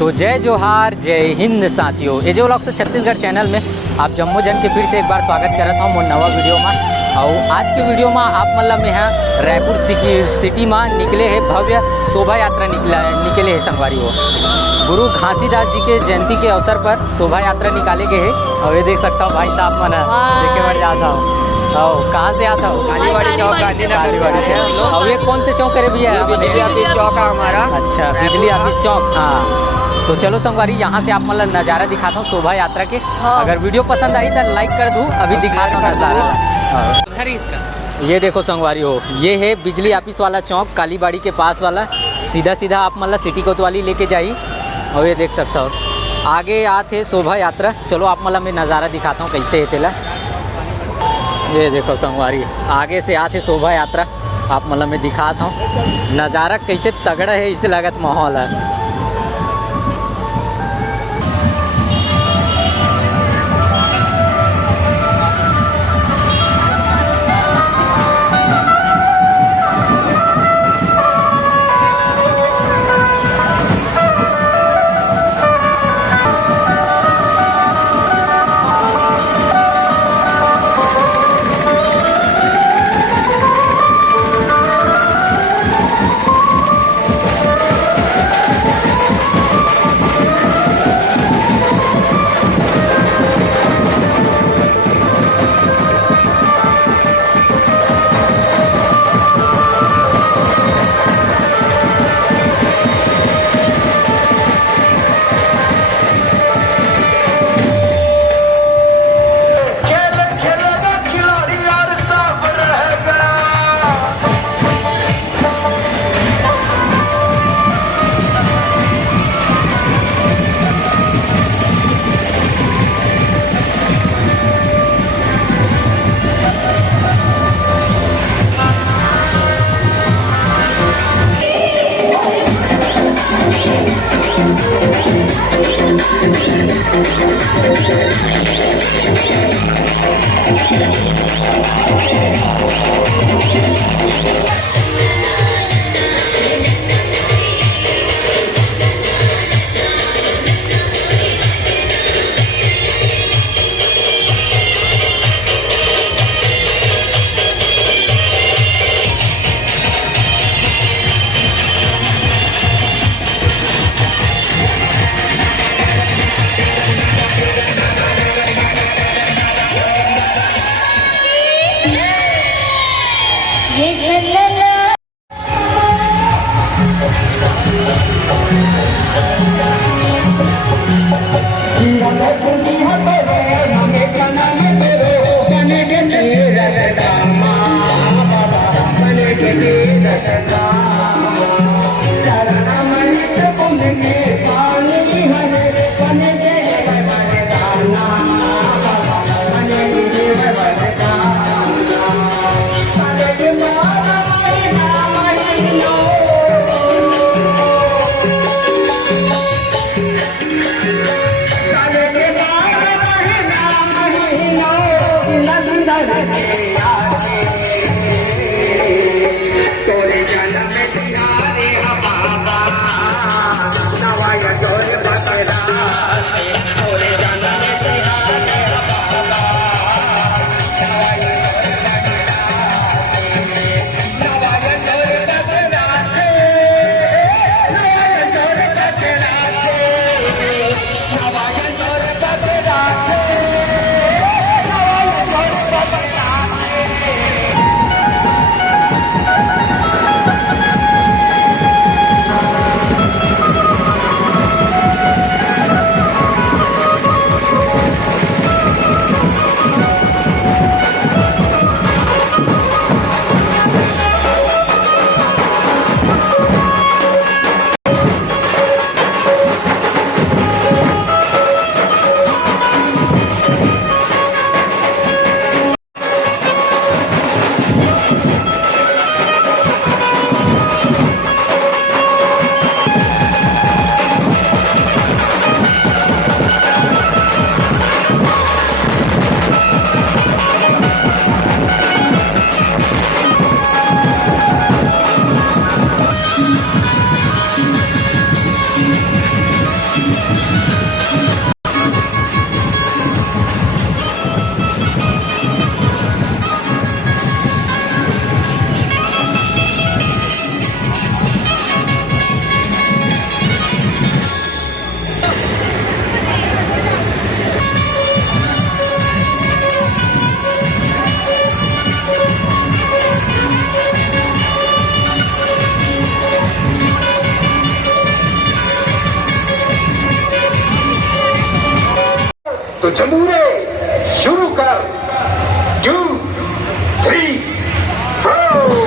तो जय जोहार, जय हिंद साथियों। एजे व्लॉग से छत्तीसगढ़ चैनल में आप जम्मू जन के फिर से एक बार स्वागत करता हूँ मोर नवा वीडियो में। और आज के वीडियो में आप मतलब में यहाँ रायपुर सिटी में निकले है भव्य शोभा यात्रा निकले है संगवारी हो। गुरु घासीदास जी के जयंती के अवसर पर शोभा यात्रा निकाले गए है। और ये देख सकता हूँ भाई साहब मन देख के बढ़ जाता हूँ। कहाँ से आता हो? कालीवाड़ी चौक, कालीवाड़ी से। और ये कौन से चौक है भैया? बिजली ऑफिस चौक है हमारा। अच्छा, बिजली ऑफिस चौक। हाँ, तो चलो संगवारी यहाँ से आप मतलब नज़ारा दिखाता हूँ शोभा यात्रा के। अगर वीडियो पसंद आई तो लाइक कर दूँ। अभी दिखाता हूँ नज़ारा। ये देखो संगवारी हो, ये है बिजली ऑफिस वाला चौक, कालीबाड़ी के पास वाला। सीधा सीधा आप मतलब सिटी कोतवाली लेके जाइए। और ये देख सकता हो आगे आते शोभा यात्रा। चलो आप मतलब मैं नज़ारा दिखाता हूँ कैसे है तेला। ये देखो संगवारी आगे से आते शोभा यात्रा। आप मतलब मैं दिखाता हूँ नज़ारा कैसे तगड़ा है, इसे लागत माहौल है। तो जमूरे शुरू कर 2 3 4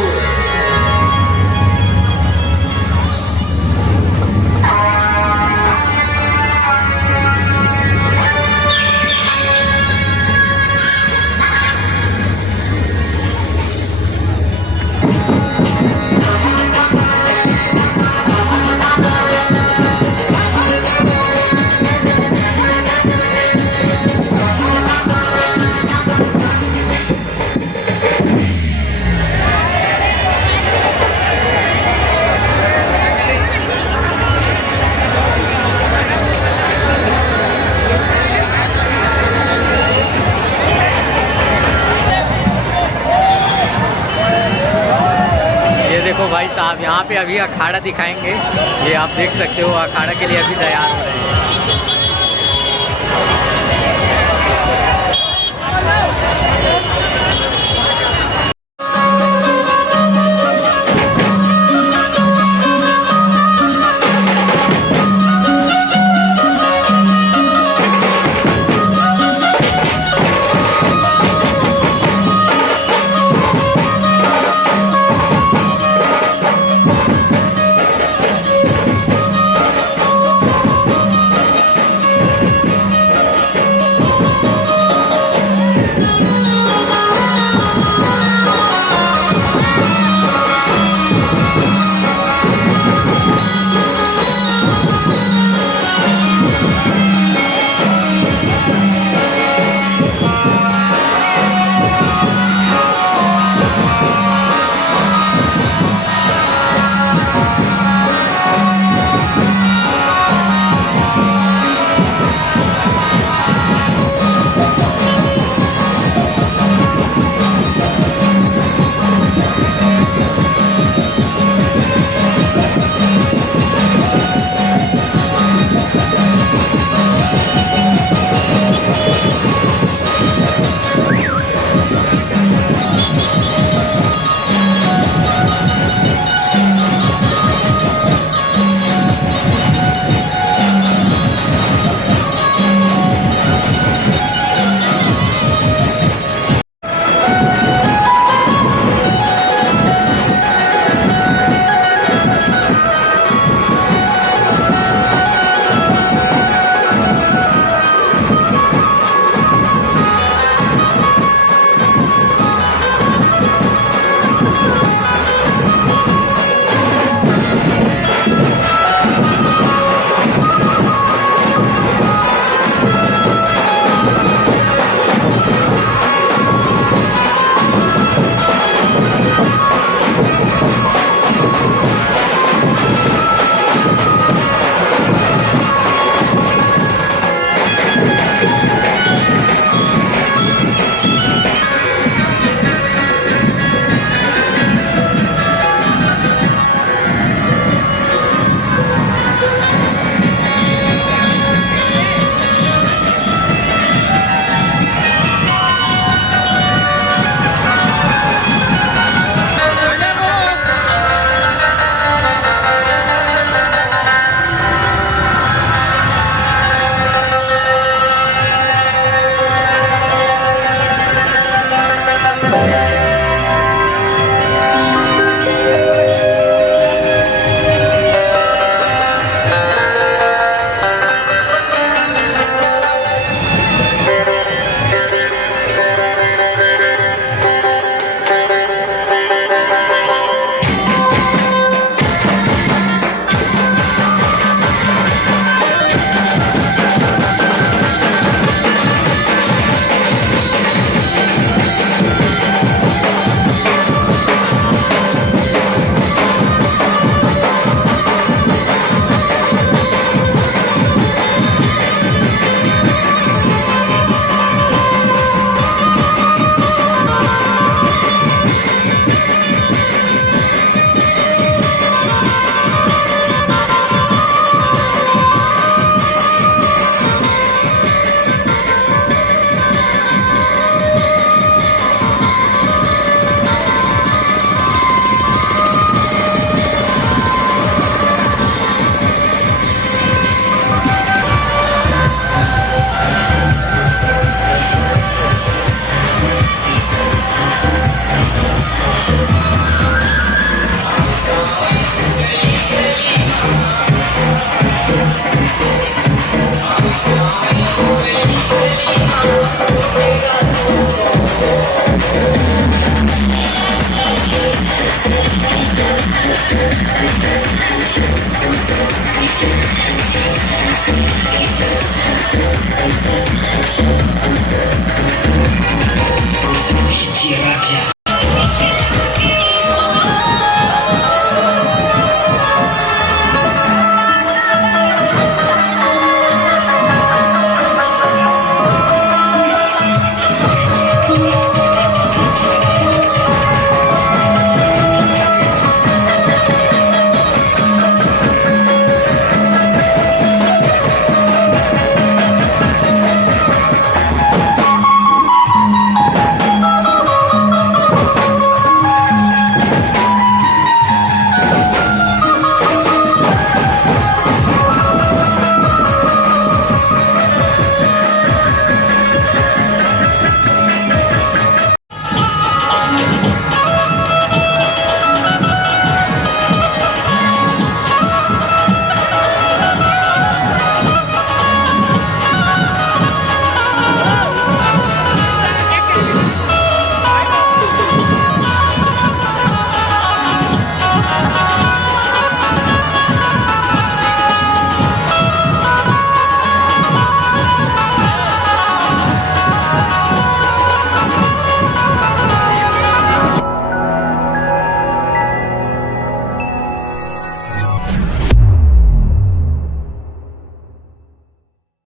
ये देखो भाई साहब, यहाँ पे अभी अखाड़ा दिखाएंगे। ये आप देख सकते हो, अखाड़ा के लिए अभी तैयार हो रहे हैं।